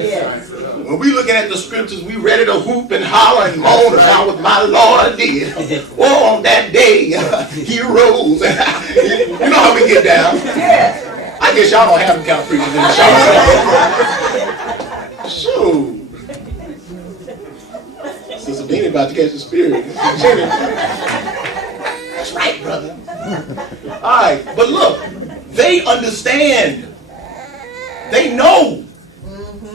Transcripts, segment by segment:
Yes. When we looking at the scriptures, we ready to whoop and holler and moan about what my Lord did. Oh, on that day, he rose. You know how we get down. Yes. I guess y'all don't have them kind of preachers in the show. Shoot. Sister Beanie about to catch the spirit. That's right, brother. All right, but look, they understand. They know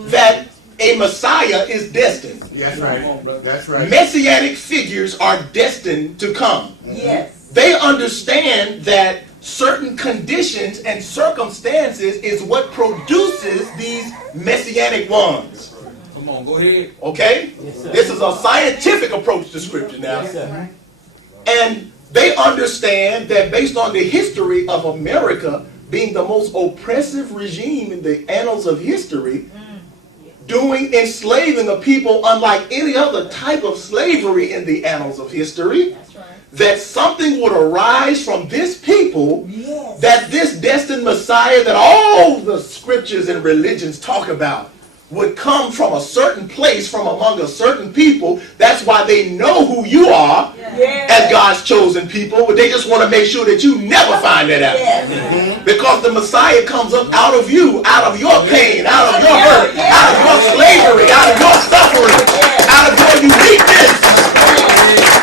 that a Messiah is destined. That's right. That's right. Messianic figures are destined to come. Yes. They understand that certain conditions and circumstances is what produces these messianic ones. Come on, go ahead. Okay? Yes, sir. This is a scientific approach to scripture now. Yes, sir. And they understand that based on the history of America being the most oppressive regime in the annals of history, doing enslaving a people unlike any other type of slavery in the annals of history, that something would arise from this people, Yes. that this destined Messiah that all the scriptures and religions talk about would come from a certain place, from among a certain people. That's why they know who you are Yes. as God's chosen people, but they just want to make sure that you never find that out. Yes. Because the Messiah comes up out of you, out of your pain, out of your hurt, out of your slavery, out of your suffering, out of your uniqueness.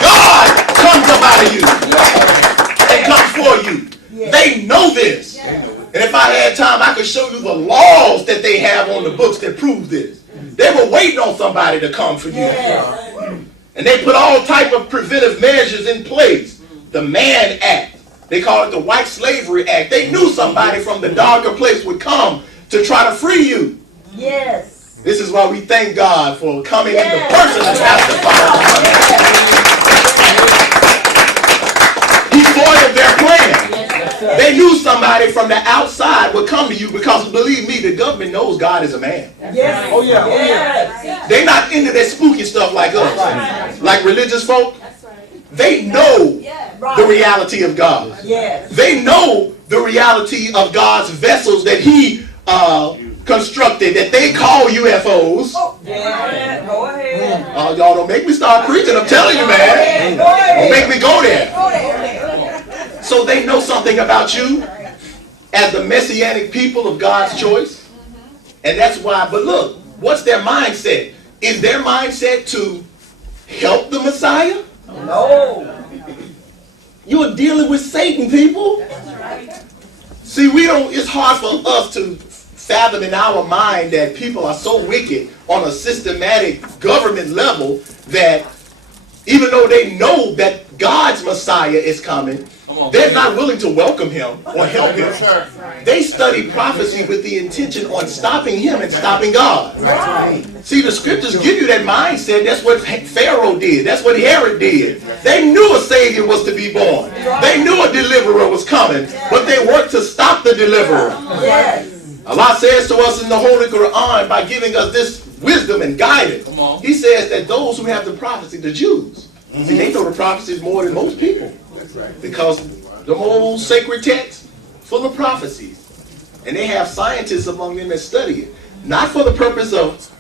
God comes up out of you and comes for you. They know this. And if I had time, I could show you the laws that they have on the books that prove this. They were waiting on somebody to come for you. And they put all type of preventive measures in place. The Mann Act. They call it the White Slavery Act. They knew somebody from the darker place would come to try to free you. Yes. This is why we thank God for coming in the person of Pastor He foiled their plan. They knew somebody from the outside would come to you because, believe me, the government knows God is a man. Yes. Oh, yeah. Oh, yeah. Yes. They're not into that spooky stuff like us. Like religious folk. They know the reality of God. Yes. They know the reality of God's vessels that he constructed, that they call UFOs. Yeah. Go ahead. Y'all don't make me start preaching. I'm telling you, man. Don't make me go there. So they know something about you as the messianic people of God's choice. And that's why, but look, what's their mindset? Is their mindset to help the Messiah? No. You're dealing with Satan, people. See, it's hard for us to fathom in our mind that people are so wicked on a systematic government level that even though they know that God's Messiah is coming, they're not willing to welcome him or help him. They study prophecy with the intention on stopping him and stopping God. See, the scriptures give you that mindset. That's what Pharaoh did. That's what Herod did. They knew a Savior was to be born. They knew a deliverer was coming, but they worked to stop the deliverer. Yes. Allah says to us in the Holy Quran, by giving us this wisdom and guidance, he says that those who have the prophecy, the Jews, see, they know the prophecies more than most people. Because the whole sacred text full of prophecies. And they have scientists among them that study it. Not for the purpose of,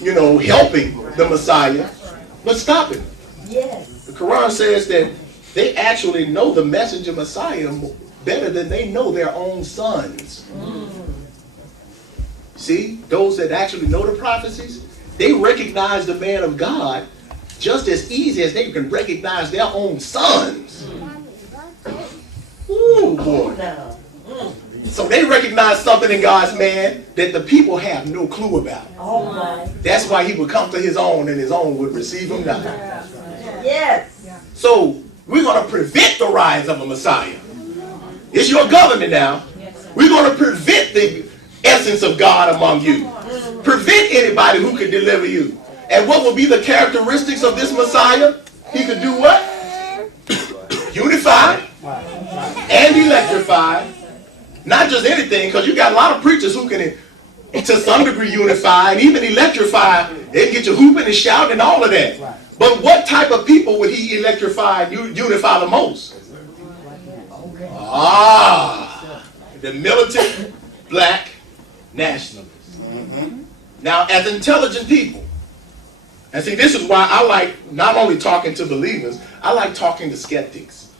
helping the Messiah, but stopping. Yes. The Quran says that they actually know the messenger Messiah better than they know their own sons. See, those that actually know the prophecies, they recognize the man of God just as easy as they can recognize their own sons. Ooh, boy. So they recognize something in God's man that the people have no clue about. Oh my. That's why he would come to his own and his own would receive him not. Yes. So we're going to prevent the rise of a Messiah. It's your government now. We're going to prevent the essence of God among you. Prevent anybody who could deliver you. And what will be the characteristics of this Messiah? He could do what? Unify and electrify. Not just anything, because you got a lot of preachers who can, to some degree, unify and even electrify. They can get you hooping and shouting and all of that. But what type of people would he electrify and unify the most? The militant black nationalists. Now, as intelligent people, and see, this is why I like not only talking to believers, I like talking to skeptics.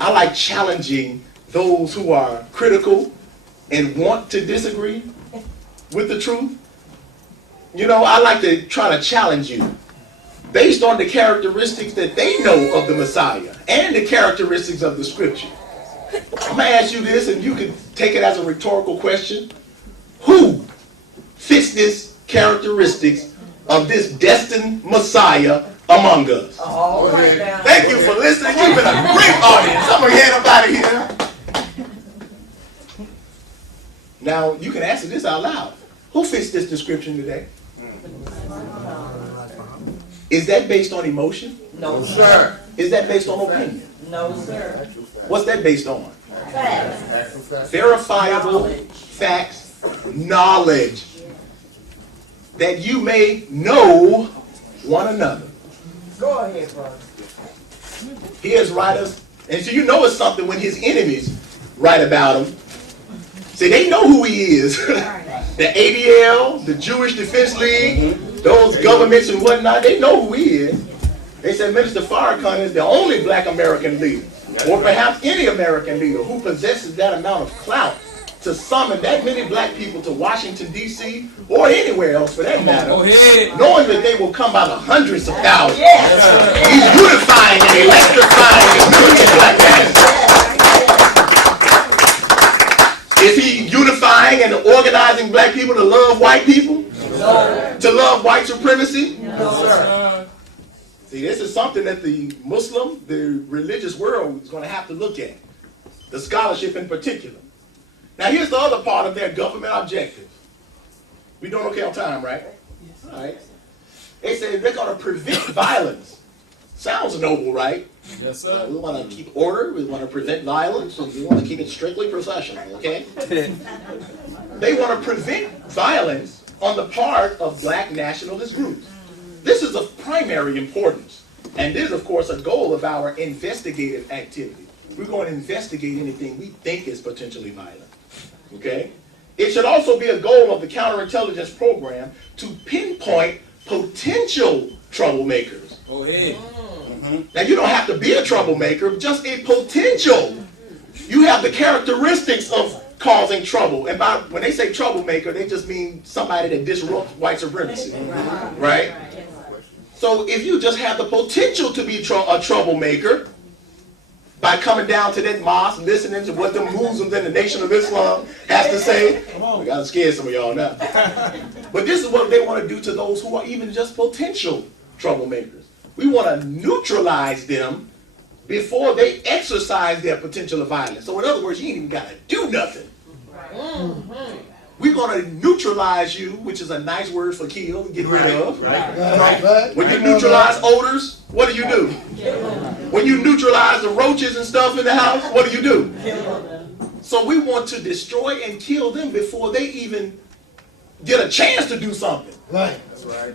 I like challenging those who are critical and want to disagree with the truth. You know, I like to try to challenge you based on the characteristics that they know of the Messiah and the characteristics of the Scripture. I'm going to ask you this, and you can take it as a rhetorical question. Who fits this characteristics of this destined Messiah among us? All right now. Thank you for listening. You've been a great audience. I'm going to head up out of here. Now, you can answer this out loud. Who fits this description today? Is that based on emotion? No, sir. Is that based on opinion? No, sir. What's that based on? Facts. Verifiable Knowledge. facts, knowledge. That you may know one another. Go ahead, brother. Here's writers, and so you know it's something when his enemies write about him. See, they know who he is. The ADL, the Jewish Defense League, those governments and whatnot, they know who he is. They said Minister Farrakhan is the only black American leader, or perhaps any American leader who possesses that amount of clout to summon that many black people to Washington, D.C., or anywhere else for that matter, Go ahead. knowing that they will come by the hundreds of thousands. Yes. He's unifying and electrifying his millions of black men. Is he unifying and organizing black people to love white people? No. To love white supremacy? No, sir. See, this is something that the Muslim, the religious world is going to have to look at. The scholarship in particular. Now, here's the other part of their government objective. We doing okay on time, right? All right. They say they're going to prevent violence. Sounds noble, right? Yes, sir. We want to keep order, we want to prevent violence, and we want to keep it strictly professional, okay? They want to prevent violence on the part of black nationalist groups. This is of primary importance, and this is, of course, a goal of our investigative activity. We're going to investigate anything we think is potentially violent, okay? It should also be a goal of the counterintelligence program to pinpoint potential troublemakers. Go ahead. Now, you don't have to be a troublemaker, just a potential. You have the characteristics of causing trouble. And by when they say troublemaker, they just mean somebody that disrupts white supremacy. Right? So if you just have the potential to be a troublemaker by coming down to that mosque, listening to what the Muslims and the Nation of Islam has to say, we got to scare some of y'all now. But this is what they want to do to those who are even just potential troublemakers. We want to neutralize them before they exercise their potential of violence. So in other words, you ain't even got to do nothing. We're going to neutralize you, which is a nice word for kill, get rid of. When you neutralize odors, what do? When you neutralize the roaches and stuff in the house, what do? So we want to destroy and kill them before they even get a chance to do something. Right. That's right.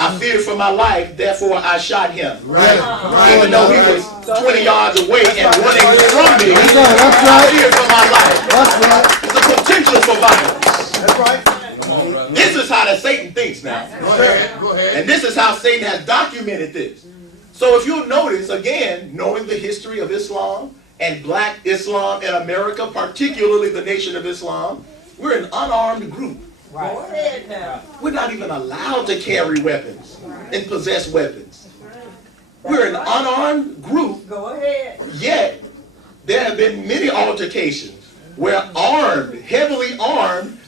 I feared for my life, therefore I shot him. Right. Even though he was 20 yards away and running from me, That's I right. feared for my life. That's right. It's a potential for violence. That's right. Come on, brother. This is how that Satan thinks now. Go ahead. Go ahead. And this is how Satan has documented this. So if you'll notice, again, knowing the history of Islam and black Islam in America, particularly the Nation of Islam, we're an unarmed group. Go ahead now. We're not even allowed to carry weapons and possess weapons. We're an unarmed group, Go ahead. yet there have been many altercations where armed, heavily armed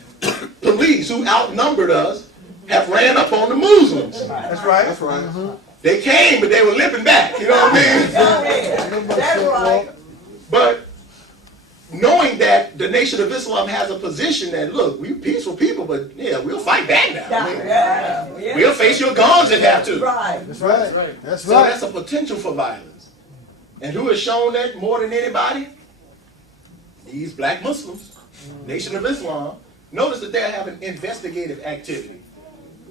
police who outnumbered us have ran up on the Muslims. That's right. That's right. They came, but they were limping back, you know what I mean? Go ahead. That's right. But knowing that the Nation of Islam has a position that, look, we're peaceful people, but yeah, we'll fight back now. I mean, Yeah. we'll face your guns if have to. Right. That's right. That's So right. that's a potential for violence. And who has shown that more than anybody? These black Muslims, Nation of Islam. Notice that they're having investigative activity.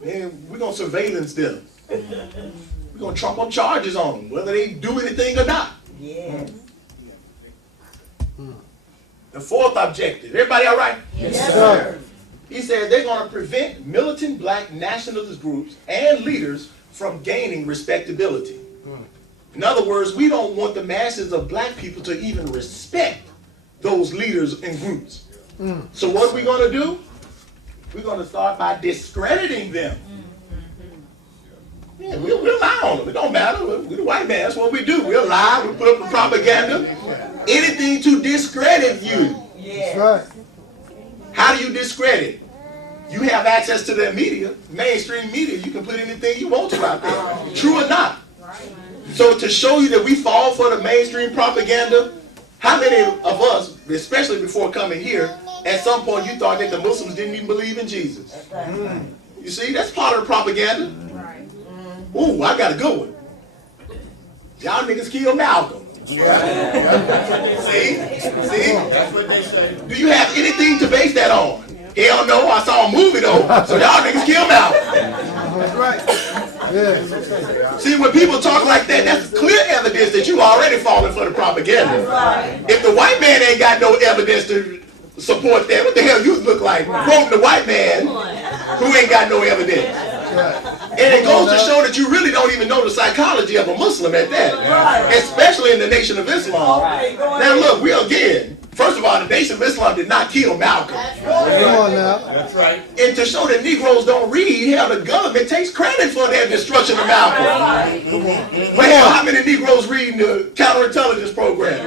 And we're going to surveillance them. We're going to trump up charges on them, whether they do anything or not. Yeah. The fourth objective. Everybody all right? Yes, sir. He said they're going to prevent militant black nationalist groups and leaders from gaining respectability. In other words, we don't want the masses of black people to even respect those leaders and groups. So what are we going to do? We're going to start by discrediting them. Yeah, we'll lie on them. It don't matter. We're the white man. That's what we do. We'll lie. We put up the propaganda. Anything to discredit you. Yeah. That's right. How do you discredit? You have access to the media, mainstream media. You can put anything you want to out there. True or not. So to show you that we fall for the mainstream propaganda, how many of us, especially before coming here, at some point you thought that the Muslims didn't even believe in Jesus? You see, that's part of the propaganda. Ooh, I got a good one. Y'all niggas killed Malcolm. See? That's what they say. Do you have anything to base that on? Hell no, I saw a movie though, so y'all niggas killed Malcolm. That's right. Yeah. See, when people talk like that, that's clear evidence that you already falling for the propaganda. If the white man ain't got no evidence to support that, what the hell you look like? Quoting the white man who ain't got no evidence. And it goes to show that you really don't even know the psychology of a Muslim at that, especially in the Nation of Islam. Now look, first of all, the Nation of Islam did not kill Malcolm. Come on now. That's right. And to show that Negroes don't read, hell, the government takes credit for their destruction of Malcolm. Well, how many Negroes reading the counterintelligence program?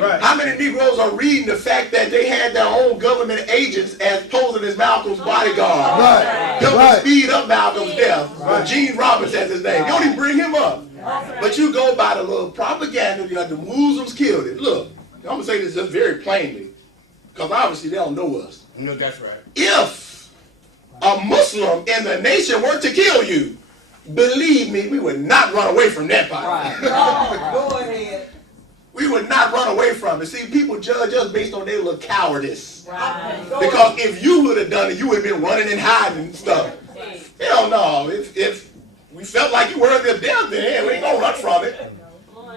Right. How many Negroes are reading the fact that they had their own government agents as posing as Malcolm's bodyguard? Right. Helping speed up Malcolm's death. Gene Roberts has his name. You don't even bring him up. But you go by the little propaganda, the Muslims killed it. Look, I'm going to say this just very plainly, because obviously they don't know us. No, that's right. If a Muslim in the nation were to kill you, believe me, we would not run away from that part. Go ahead. We would not run away from it. See, people judge us based on their little cowardice. Go Because if you would have done it, you would have been running and hiding and stuff. Hell no. If we felt like you worthy of death, then we ain't gonna run from it.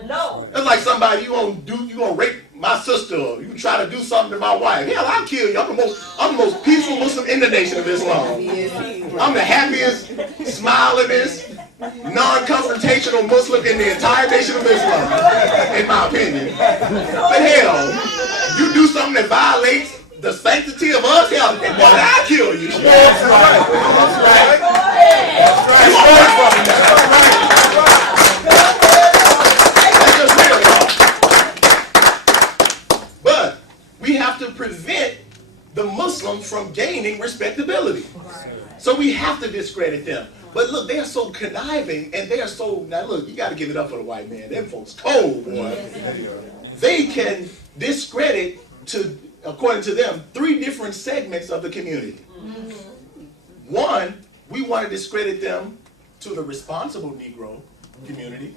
No. It's like somebody you gonna rape my sister, or you try to do something to my wife. Hell, I'll kill you. I'm the most peaceful Muslim in the Nation of Islam. I'm the happiest, smilingest, non-confrontational Muslim in the entire Nation of Islam, in my opinion. But hell, you do something that violates the sanctity of us, hell, then I'll kill you. That's right. That's right. You won't run from me now. That's just real, y'all. But we have to prevent the Muslims from gaining respectability. So we have to discredit them. But look, they are so conniving, and they are so, now look, you got to give it up for the white man. Them folks cold, boy. They can discredit, according to them, 3 different segments of the community. One, we want to discredit them to the responsible Negro community.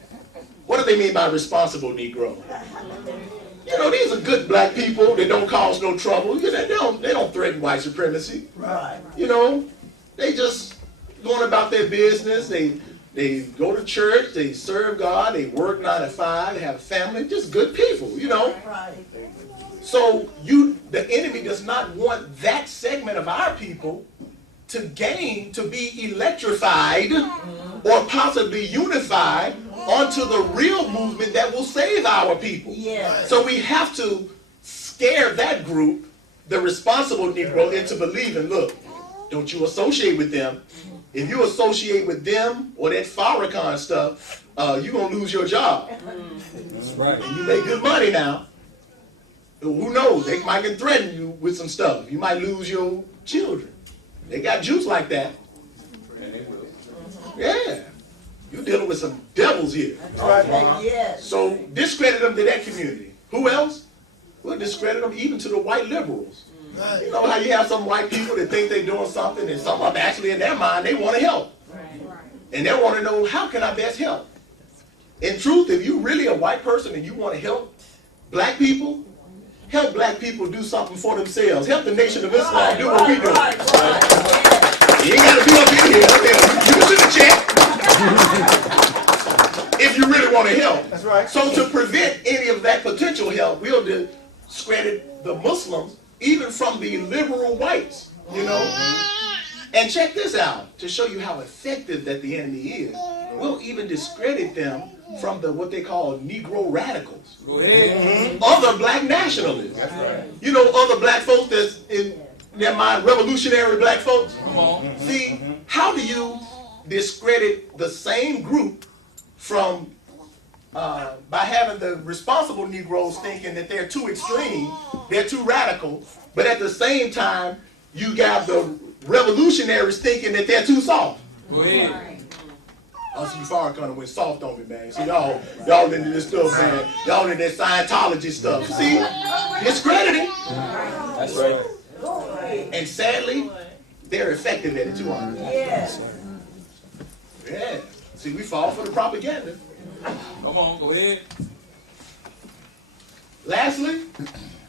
What do they mean by responsible Negro? You know, these are good black people that don't cause no trouble. They don't threaten white supremacy. Right. You know, they just going about their business. They go to church, they serve God, they work 9 to 5, they have a family, just good people, you know. Right. So the enemy does not want that segment of our people to be electrified or possibly unified onto the real movement that will save our people. Yes. So we have to scare that group, the responsible Negro, into believing, look, don't you associate with them. If you associate with them or that Farrakhan stuff, you're going to lose your job. That's right. And you make good money now. Who knows? They might get threaten you with some stuff. You might lose your children. They got juice like that. Yeah. You're dealing with some devils here. Okay, yes. So discredit them to that community. Who else? We'll discredit them even to the white liberals. You know how you have some white people that think they're doing something, and some of them actually in their mind, they want to help. And they want to know, how can I best help? In truth, if you're really a white person and you want to help black people, help black people do something for themselves. Help the Nation of Islam do what we do. You ain't got to be up in here. You should check. If you really want to help. That's right. So to prevent any of that potential help, we'll discredit the Muslims, even from the liberal whites. You know? And check this out, to show you how effective that the enemy is. We'll even discredit them from the what they call Negro radicals. Go ahead. Other black nationalists. That's right. You know, other black folks that's in their mind, revolutionary black folks. Come on. See, how do you discredit the same group from by having the responsible Negroes thinking that they're too extreme, they're too radical, but at the same time, you got the revolutionaries thinking that they're too soft. Go ahead. I see Farrakhan went soft on me, man. See, y'all into this stuff, man. Y'all into that Scientology stuff. See, discrediting. That's right. And sadly, they're effective at it too, aren't they? Yes. Yeah. See, we fall for the propaganda. Come on, go ahead. Lastly,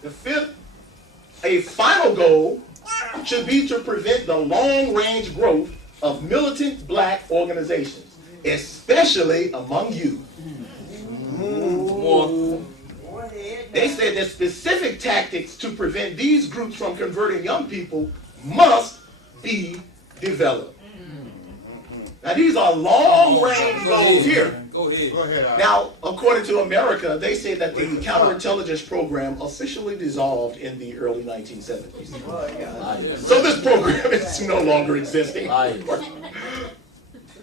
the fifth, a final goal should be to prevent the long-range growth of militant black organizations, especially among youth. They said that specific tactics to prevent these groups from converting young people must be developed. Now, these are long-range goals here. Go ahead. Go ahead. Now, according to America, they say that the counterintelligence program officially dissolved in the early 1970s. So this program is no longer existing.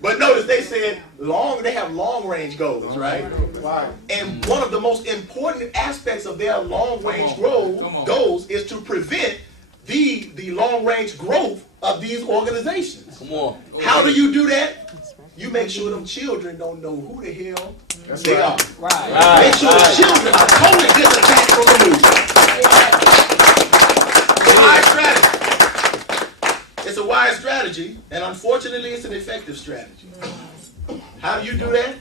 But notice they said they have long-range goals, right? And one of the most important aspects of their long-range goals is to prevent the long-range growth of these organizations. Come on. How do you do that? You make sure them children don't know who the hell they are. Right. Make sure the children are totally disattached from the news. It's a wise strategy. It's a wise strategy, and unfortunately, it's an effective strategy. How do you do that?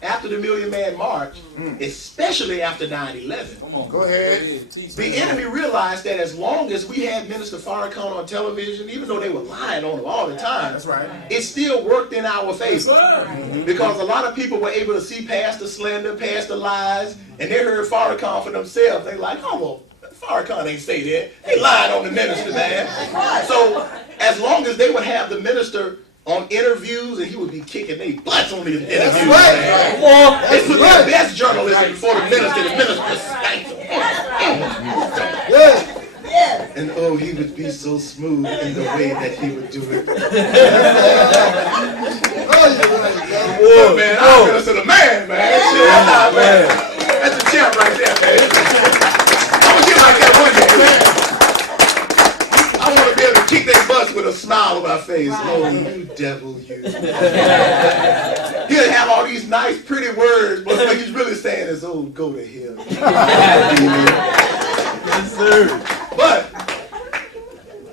After the Million Man March, especially after 9/11, Come on. Go ahead. the enemy realized that as long as we had Minister Farrakhan on television, even though they were lying on him all the time, That's right. it still worked in our favor. Because a lot of people were able to see past the slander, past the lies, and they heard Farrakhan for themselves. They like, oh, well, Farrakhan ain't say that. They lied on the minister, man. So as long as they would have the minister on interviews, and he would be kicking their butts on these interviews. right. Come on. They put their best journalism before the minister. The minister stank. Yeah. Yes. And oh, he would be so smooth in the way that he would do it. Oh, man, I'm gonna the man, man. Shit, man. That's a champ right there, man. I'm gonna get like that one day, man. I want to be able to kick their butts with a smile on my face. Oh, you devil, you. He'll have all these nice, pretty words, but what he's really saying is, oh, go to hell. Yes, sir. But,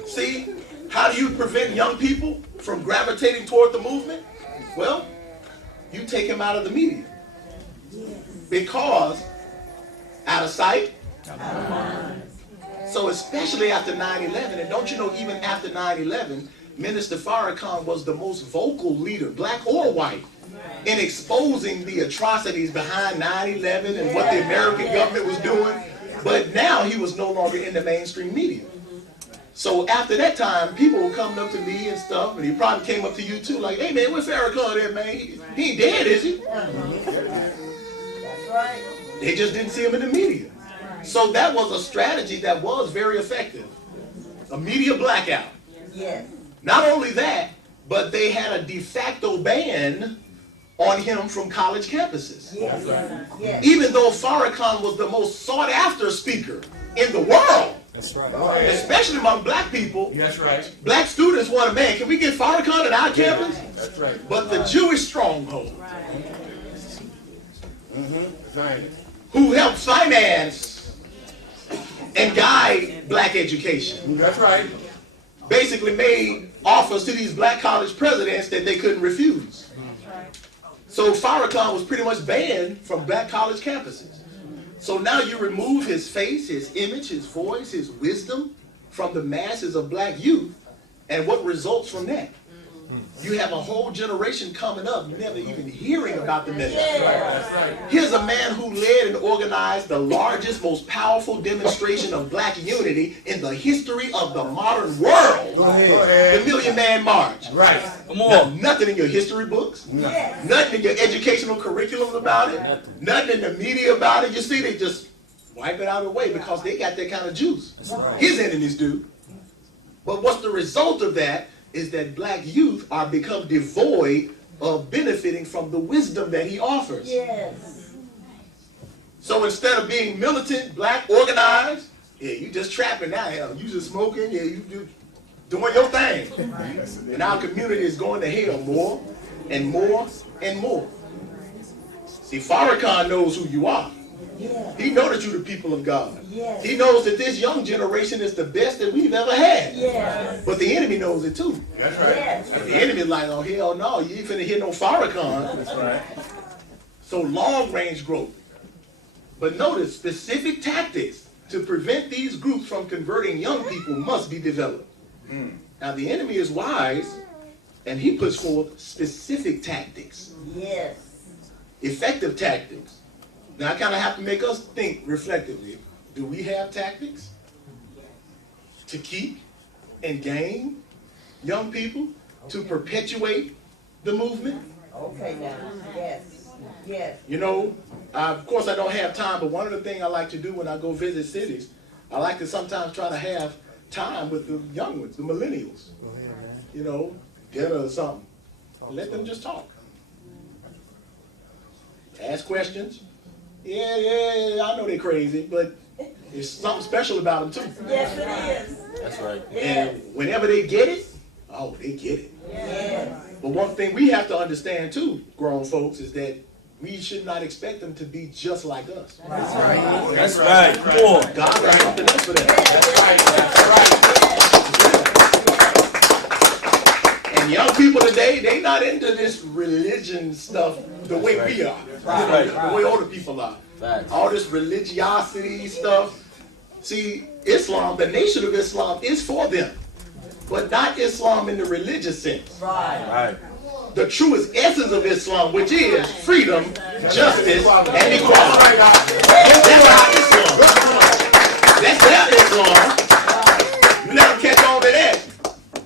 see, how do you prevent young people from gravitating toward the movement? Well, you take them out of the media. Because, out of sight, so especially after 9/11, and don't you know, even after 9/11, Minister Farrakhan was the most vocal leader, black or white, in exposing the atrocities behind 9/11 and what the American government was doing. But now he was no longer in the mainstream media. So after that time, people were coming up to me and stuff, and he probably came up to you too, like, hey man, where's Farrakhan at, man? He ain't dead, is he? That's right. They just didn't see him in the media. So that was a strategy that was very effective. A media blackout. Yes. Not only that, but they had a de facto ban on him from college campuses. Yes. Yes. Even though Farrakhan was the most sought after speaker in the world. That's right. Especially among black people. That's right. Black students want a man. Can we get Farrakhan at our campus? That's right. But the Jewish stronghold, That's right. who helped finance and guide black education, That's right. basically made offers to these black college presidents that they couldn't refuse. So Farrakhan was pretty much banned from black college campuses. So now you remove his face, his image, his voice, his wisdom from the masses of black youth, and what results from that? You have a whole generation coming up never even hearing about the ministry. Yes. Here's a man who led and organized the largest, most powerful demonstration of black unity in the history of the modern world. The Million Man March. Right. Come on. Nothing in your history books. Yes. Nothing in your educational curriculums about it. Nothing in the media about it. You see, they just wipe it out of the way because they got that kind of juice. His enemies do. But what's the result of that is that black youth are become devoid of benefiting from the wisdom that he offers. Yes. So instead of being militant, black, organized, yeah, you just trapping now. Hell, you just smoking, yeah, you just doing your thing. And our community is going to hell more and more and more. See, Farrakhan knows who you are. Yes. He knows that you're the people of God. Yes. He knows that this young generation is the best that we've ever had. Yes. But the enemy knows it too. That's right. Yes. The enemy is like, oh hell no, you ain't finna hit no Farrakhan. That's right. So long range growth. But notice, specific tactics to prevent these groups from converting young people must be developed. Now the enemy is wise and he puts forth specific tactics, Yes. effective tactics. Now I kind of have to make us think reflectively. Do we have tactics to keep and gain young people, to perpetuate the movement? Okay now. Yes. Yes. You know, of course I don't have time, but one of the things I like to do when I go visit cities, I like to sometimes try to have time with the young ones, the millennials. You know, dinner or something. Let them just talk. Ask questions. Yeah, I know they're crazy, but there's something special about them too. Yes, it is. That's right. Yes. And whenever they get it, oh, they get it. Yes. But one thing we have to understand too, grown folks, is that we should not expect them to be just like us. That's right. Come on. God has something else for that. And young people today, they not into this religion stuff the way we are. Right. The way older people are. Facts. All this religiosity stuff. See, Islam, the nation of Islam is for them. But not Islam in the religious sense. Right. Right. The truest essence of Islam, which is freedom, justice, and equality. That's our Islam. That's their Islam. You let them catch on to that.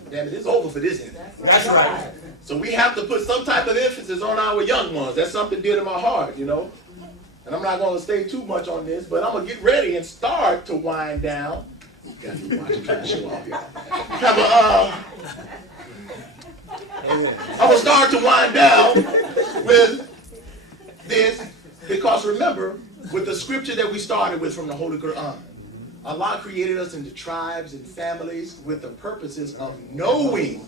Damn it, it's over for this end. That's right. So we have to put some type of emphasis on our young ones. That's something dear to my heart, you know. And I'm not going to stay too much on this, but I'm going to get ready and start to wind down. Got to watch it, trying to show off, y'all. I'm going to start to wind down with this, because remember, with the scripture that we started with from the Holy Quran, Allah created us into tribes and families with the purposes of knowing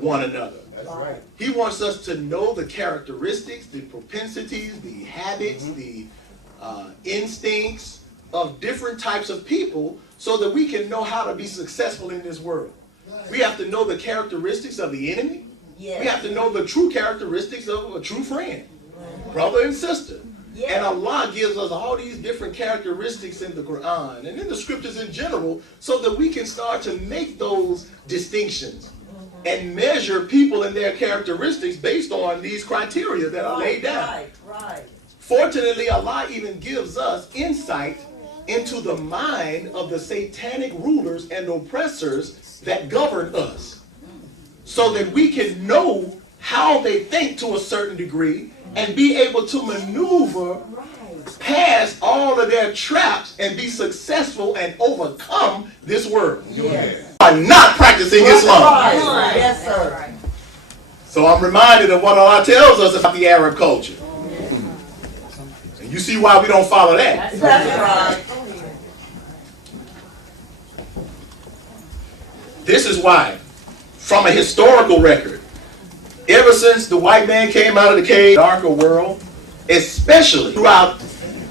one another. That's right. He wants us to know the characteristics, the propensities, the habits, the instincts of different types of people so that we can know how to be successful in this world. We have to know the characteristics of the enemy. Yes. We have to know the true characteristics of a true friend, brother and sister. Yes. And Allah gives us all these different characteristics in the Quran and in the scriptures in general so that we can start to make those distinctions and measure people and their characteristics based on these criteria that are laid down. Right. Right. Fortunately, Allah even gives us insight into the mind of the satanic rulers and oppressors that govern us, so that we can know how they think to a certain degree and be able to maneuver past all of their traps and be sucessful and overcome this world. Yes. Are not practicing Islam. Right. Yes, sir. So I'm reminded of what Allah tells us about the Arab culture. And you see why we don't follow that. That's right. This is why, from a historical record, ever since the white man came out of the cave, darker world, especially throughout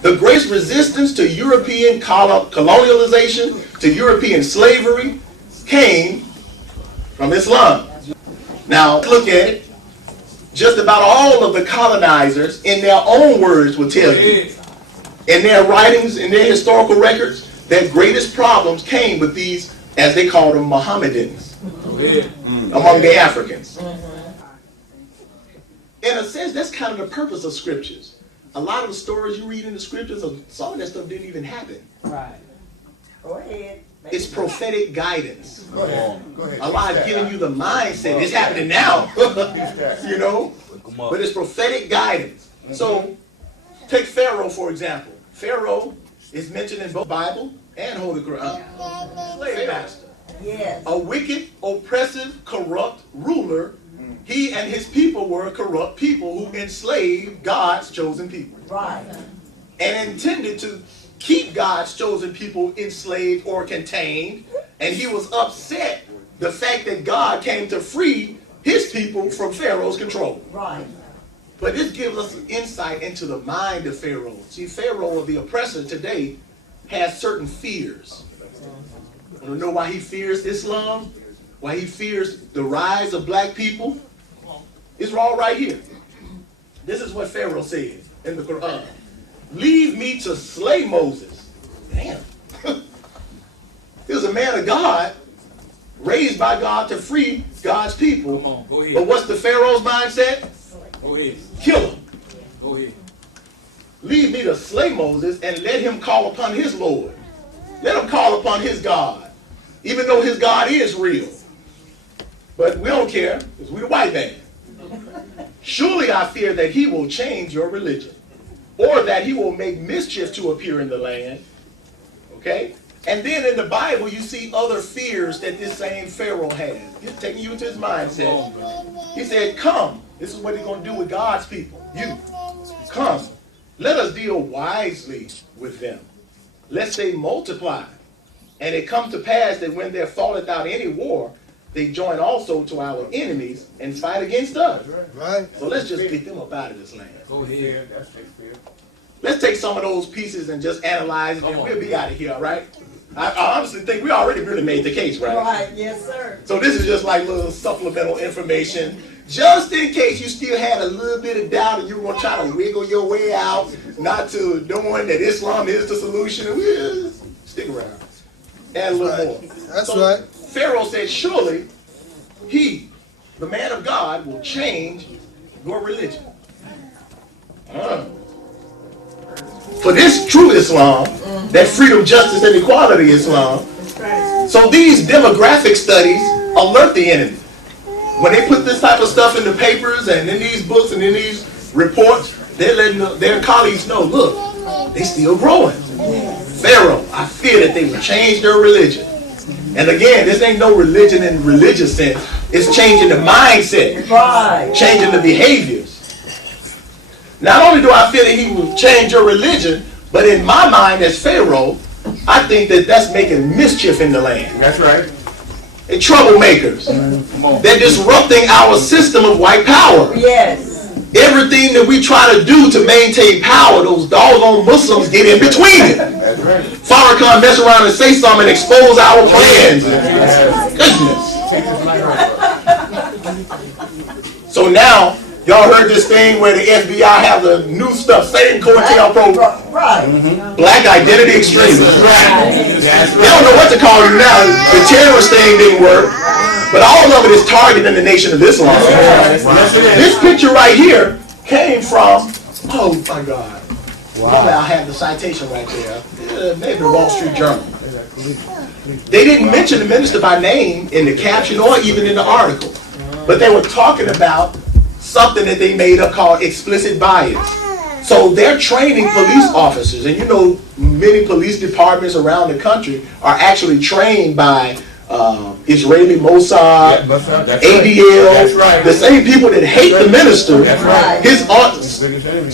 the greatest resistance to European colonialization, to European slavery, came from Islam. Now, look at it. Just about all of the colonizers, in their own words, will tell you, in their writings, in their historical records, their greatest problems came with these, as they call them, Mohammedans. among the Africans. In a sense, that's kind of the purpose of scriptures. A lot of the stories you read in the scriptures, some of that stuff didn't even happen. Right. Go ahead. It's prophetic guidance. Go ahead. Go ahead. Allah is giving you the mindset. It's happening now. You know? But it's prophetic guidance. So, take Pharaoh, for example. Pharaoh is mentioned in both Bible and Holy Quran. Slave master. Yes. A wicked, oppressive, corrupt ruler. He and his people were corrupt people who enslaved God's chosen people. Right. And intended to keep God's chosen people enslaved or contained. And he was upset the fact that God came to free his people from Pharaoh's control. Right. But this gives us an insight into the mind of Pharaoh. See, Pharaoh, the oppressor today, has certain fears. Want to know why he fears Islam? Why he fears the rise of black people? It's all right here. This is what Pharaoh says in the Quran. Leave me to slay Moses. Damn. He was a man of God, raised by God to free God's people. But what's the Pharaoh's mindset? Kill him. Leave me to slay Moses and let him call upon his Lord. Let him call upon his God. Even though his God is real. But we don't care, because we're the white man. Surely I fear that he will change your religion, or that he will make mischief to appear in the land. Okay? And then in the Bible, you see other fears that this same Pharaoh has. He's taking you into his mindset. He said, come. This is what he's going to do with God's people. You. Come. Let us deal wisely with them, lest they multiply. And it come to pass that when there falleth out any war, they join also to our enemies and fight against us. Right. So let's just get them up out of this land. Go ahead. That's fair. Let's take some of those pieces and just analyze it, and we'll be out of here, all right? I honestly think we already really made the case, right? Right. Yes, sir. So this is just like little supplemental information, just in case you still had a little bit of doubt and you were going to try to wiggle your way out, not to knowing that Islam is the solution. We'll stick around. Add a little more. That's So right. Pharaoh said, surely he, the man of God, will change your religion. For this true Islam, that freedom, justice, and equality Islam. So these demographic studies alert the enemy. When they put this type of stuff in the papers and in these books and in these reports, they're letting their colleagues know, look, they still growing. Pharaoh, I fear that they will change their religion. And again, this ain't no religion in religious sense. It's changing the mindset, Right. changing the behaviors. Not only do I fear that he will change your religion, but in my mind as Pharaoh, I think that that's making mischief in the land. That's right. And troublemakers. They're disrupting our system of white power. Yes. Everything that we try to do to maintain power, those doggone Muslims get in between it. That's right. Farrakhan mess around and say something and expose our plans. Goodness. So now, y'all heard this thing where the FBI have the new stuff, same COINTEL program. Right. Black identity extremists. That's They don't know what to call you now. The terrorist thing didn't work. But all of it is targeting the Nation of Islam. Yes, it is. This picture right here came from, oh my God. Probably I'll have the citation right there. Maybe the Wall Street Journal. They didn't mention the minister by name in the caption or even in the article. But they were talking about something that they made up called explicit bias. So they're training police officers. And you know, many police departments around the country are actually trained by Israeli Mossad, ADL, That's right. the same people that hate the minister, That's right. his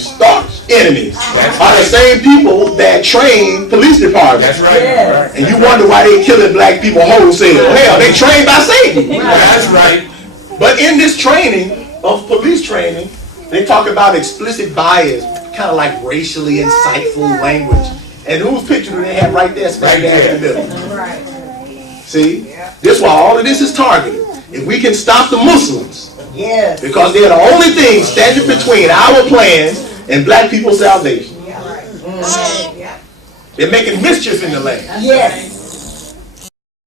staunch enemies, are the same people that train police departments. That's right. Yes. And you wonder why they killing black people wholesale. Hell, they trained by Satan. That's right. But in this training of police training, they talk about explicit bias, kind of like racially insightful language. And whose picture do they have right there, smack dab in the middle? Right. See, this is why all of this is targeted. If we can stop the Muslims, Yes. because they're the only thing standing between our plans and black people's salvation. They're making mischief in the land. Yes.